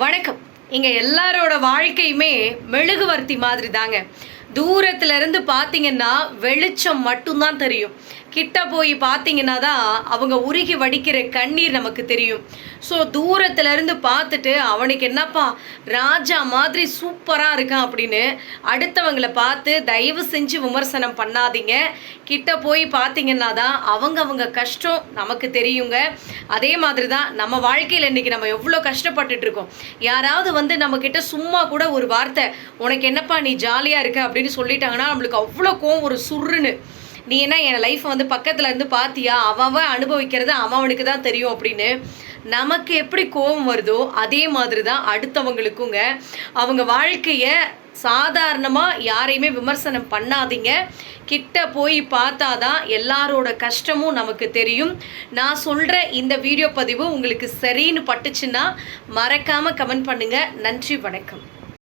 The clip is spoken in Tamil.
வணக்கம். இங்கே எல்லாரோட வாழ்க்கையுமே மெழுகுவர்த்தி மாதிரி தாங்க தூரத்துல இருந்து பார்த்தீங்கன்னா வெளிச்சம் மட்டும்தான் தெரியும். கிட்ட போய் பார்த்தீங்கன்னா தான் அவங்க உருகி வடிக்கிற கண்ணீர் நமக்கு தெரியும். ஸோ தூரத்துலேருந்து பார்த்துட்டு அவனுக்கு என்னப்பா ராஜா மாதிரி சூப்பராக இருக்கான் அப்படின்னு அடுத்தவங்களை பார்த்து தயவு செஞ்சு விமர்சனம் பண்ணாதீங்க. கிட்ட போய் பார்த்தீங்கன்னா தான் அவங்க அவங்க கஷ்டம் நமக்கு தெரியுங்க. அதே மாதிரி தான் நம்ம வாழ்க்கையில் இன்னைக்கு நம்ம எவ்வளோ கஷ்டப்பட்டுட்டு இருக்கோம். யாராவது வந்து நம்மக்கிட்ட சும்மா கூட ஒரு வார்த்தை உனக்கு என்னப்பா நீ ஜாலியாக இருக்க? அப்படின்னு அப்படின்னு சொல்லிட்டாங்கன்னா நம்மளுக்கு அவ்வளோ கோவம் ஒரு சுருன்னு. நீ என்ன என் லைஃப்பை வந்து பக்கத்துல இருந்து பார்த்தியா அவன் அனுபவிக்கிறது அவன் அவனுக்கு தான் தெரியும் அப்படின்னு. நமக்கு எப்படி கோபம் வருதோ அதே மாதிரி தான் அடுத்தவங்களுக்குங்க. அவங்க வாழ்க்கையை சாதாரணமாக யாரையுமே விமர்சனம் பண்ணாதீங்க. கிட்ட போய் பார்த்தா தான் எல்லாரோட கஷ்டமும் நமக்கு தெரியும். நான் சொல்கிற இந்த வீடியோ பதிவு உங்களுக்கு சரின்னு பட்டுச்சுன்னா மறக்காமல் கமெண்ட் பண்ணுங்கள் நன்றி வணக்கம்.